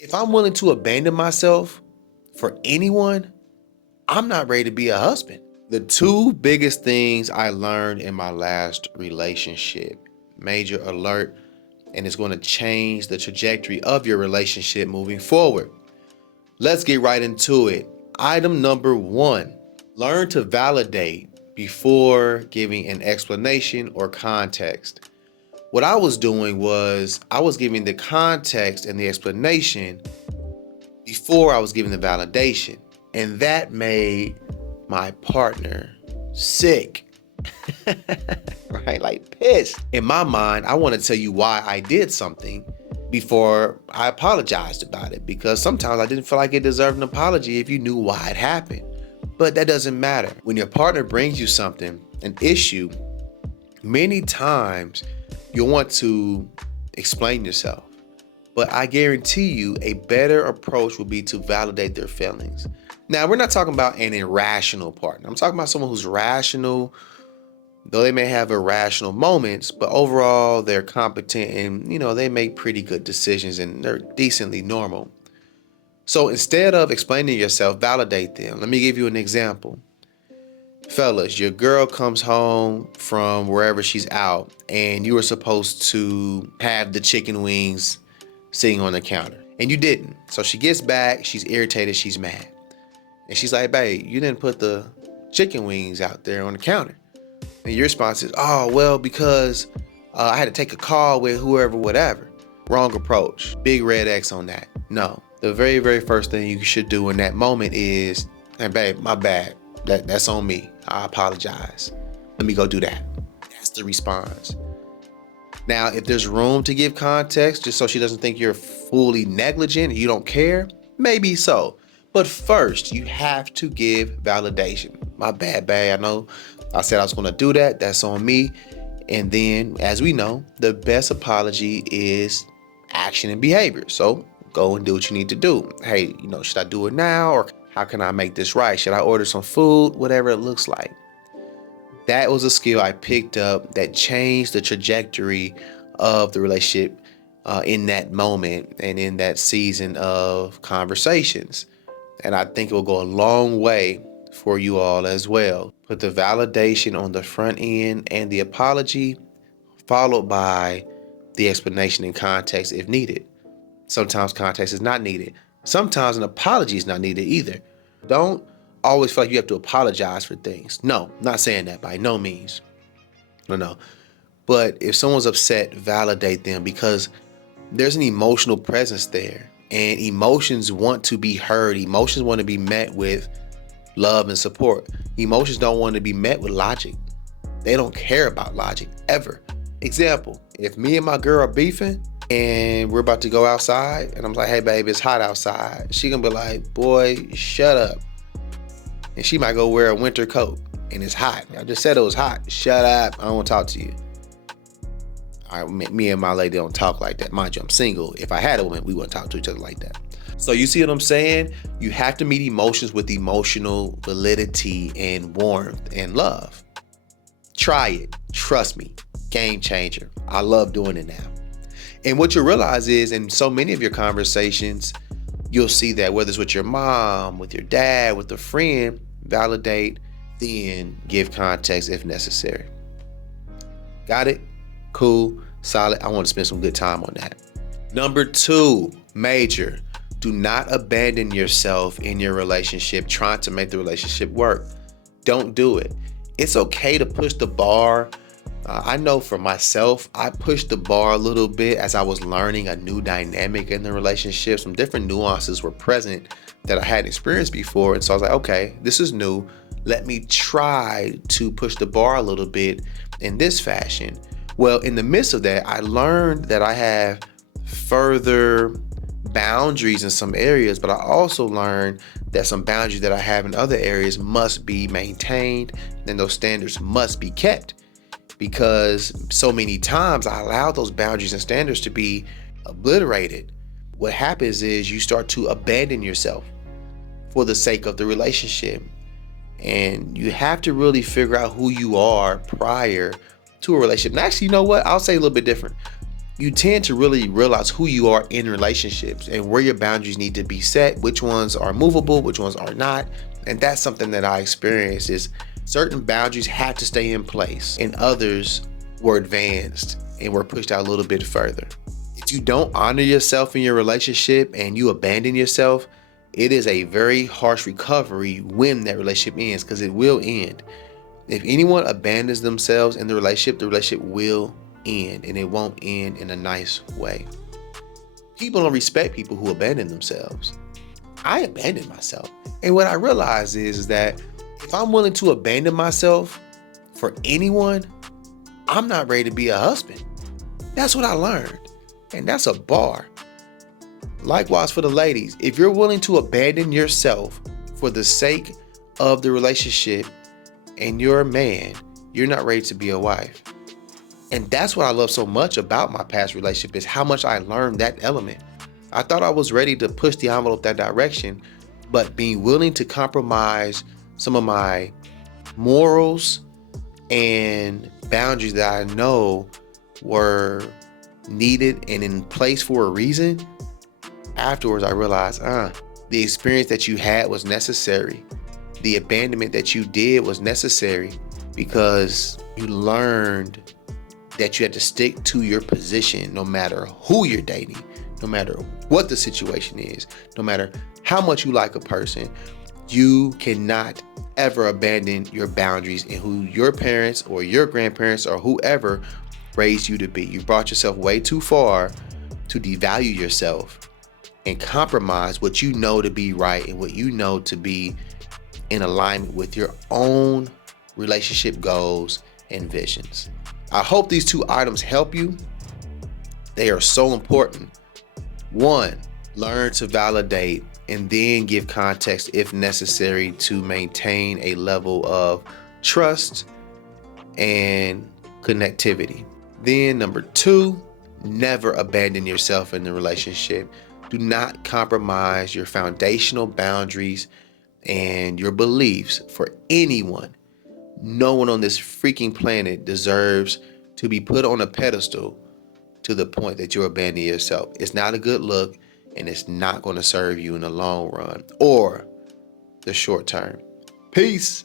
If I'm willing to abandon myself for anyone, I'm not ready to be a husband. The two biggest things I learned in my last relationship, major alert, and it's going to change the trajectory of your relationship moving forward. Let's get right into it. Item number one, learn to validate before giving an explanation or context. What I was doing was I was giving the context and the explanation before I was giving the validation. And that made my partner sick. Right? Like pissed. In my mind, I want to tell you why I did something before I apologized about it, because sometimes I didn't feel like it deserved an apology if you knew why it happened. But that doesn't matter. When your partner brings you something, an issue, many times you'll want to explain yourself. But I guarantee you a better approach will be to validate their feelings. Now, we're not talking about an irrational partner. I'm talking about someone who's rational, though they may have irrational moments, but overall they're competent and, they make pretty good decisions and they're decently normal. So instead of explaining yourself, validate them. Let me give you an example. Fellas, your girl comes home from wherever she's out and you were supposed to have the chicken wings sitting on the counter and you didn't. So she gets back, she's irritated, she's mad. And she's like, babe, you didn't put the chicken wings out there on the counter. And your response is, oh, well, because I had to take a call with whoever, whatever. Wrong approach. Big red X on that. No. The very, very first thing you should do in that moment is, hey, babe, my bad. That's on me. I apologize. Let me go do that. That's the response. Now, if there's room to give context, just so she doesn't think you're fully negligent and you don't care, maybe so. But first, you have to give validation. My bad, babe. I know I said I was going to do that. That's on me. And then, as we know, the best apology is action and behavior. So go and do what you need to do. Hey, should I do it now? Or how can I make this right? Should I order some food? Whatever it looks like. That was a skill I picked up that changed the trajectory of the relationship in that moment and in that season of conversations. And I think it will go a long way for you all as well. Put the validation on the front end and the apology, followed by the explanation and context if needed. Sometimes context is not needed. Sometimes an apology is not needed either. Don't always feel like you have to apologize for things. No, not saying that by no means. No. But if someone's upset, validate them, because there's an emotional presence there. And emotions want to be heard. Emotions want to be met with love and support. Emotions don't want to be met with logic. They don't care about logic ever. Example, if me and my girl are beefing and we're about to go outside and I'm like, hey babe, it's hot outside. She gonna be like, boy, shut up. And she might go wear a winter coat and it's hot. I just said it was hot. Shut up. I don't want to talk to you. Me and my lady don't talk like that. Mind you, I'm single. If I had a woman, we wouldn't talk to each other like that. So you see what I'm saying? You have to meet emotions with emotional validity and warmth and love. Try it. Trust me. Game changer. I love doing it now. And what you realize is in so many of your conversations, you'll see that whether it's with your mom, with your dad, with a friend, validate, then give context if necessary. Got it? Cool, solid. I want to spend some good time on that. Number 2, major. Do not abandon yourself in your relationship trying to make the relationship work. Don't do it. It's okay to push the bar. I know for myself, I pushed the bar a little bit as I was learning a new dynamic in the relationship. Some different nuances were present that I hadn't experienced before. And so I was like, okay, this is new. Let me try to push the bar a little bit in this fashion. Well, in the midst of that, I learned that I have further boundaries in some areas, but I also learned that some boundaries that I have in other areas must be maintained, and those standards must be kept, because so many times I allow those boundaries and standards to be obliterated. What happens is you start to abandon yourself for the sake of the relationship, and you have to really figure out who you are prior to a relationship. And actually, you know what? I'll say a little bit different. you tend to really realize who you are in relationships and where your boundaries need to be set, which ones are movable, which ones are not. And that's something that I experienced is certain boundaries had to stay in place and others were advanced and were pushed out a little bit further. If you don't honor yourself in your relationship and you abandon yourself, it is a very harsh recovery when that relationship ends, because it will end. If anyone abandons themselves in the relationship will end, and it won't end in a nice way. People don't respect people who abandon themselves. I abandoned myself. And what I realized is that if I'm willing to abandon myself for anyone, I'm not ready to be a husband. That's what I learned. And that's a bar. Likewise for the ladies, if you're willing to abandon yourself for the sake of the relationship and you're a man, you're not ready to be a wife. And that's what I love so much about my past relationship is how much I learned that element. I thought I was ready to push the envelope that direction, but being willing to compromise some of my morals and boundaries that I know were needed and in place for a reason, afterwards I realized, the experience that you had was necessary. The abandonment that you did was necessary because you learned that you had to stick to your position no matter who you're dating, no matter what the situation is, no matter how much you like a person. You cannot ever abandon your boundaries and who your parents or your grandparents or whoever raised you to be. You brought yourself way too far to devalue yourself and compromise what you know to be right and what you know to be in alignment with your own relationship goals and visions. I hope these two items help you. They are so important. 1, learn to validate and then give context if necessary to maintain a level of trust and connectivity. Then number 2, never abandon yourself in the relationship. Do not compromise your foundational boundaries and your beliefs for anyone. No one on this freaking planet deserves to be put on a pedestal to the point that you're abandoning yourself. It's not a good look, and it's not going to serve you in the long run or the short term. Peace.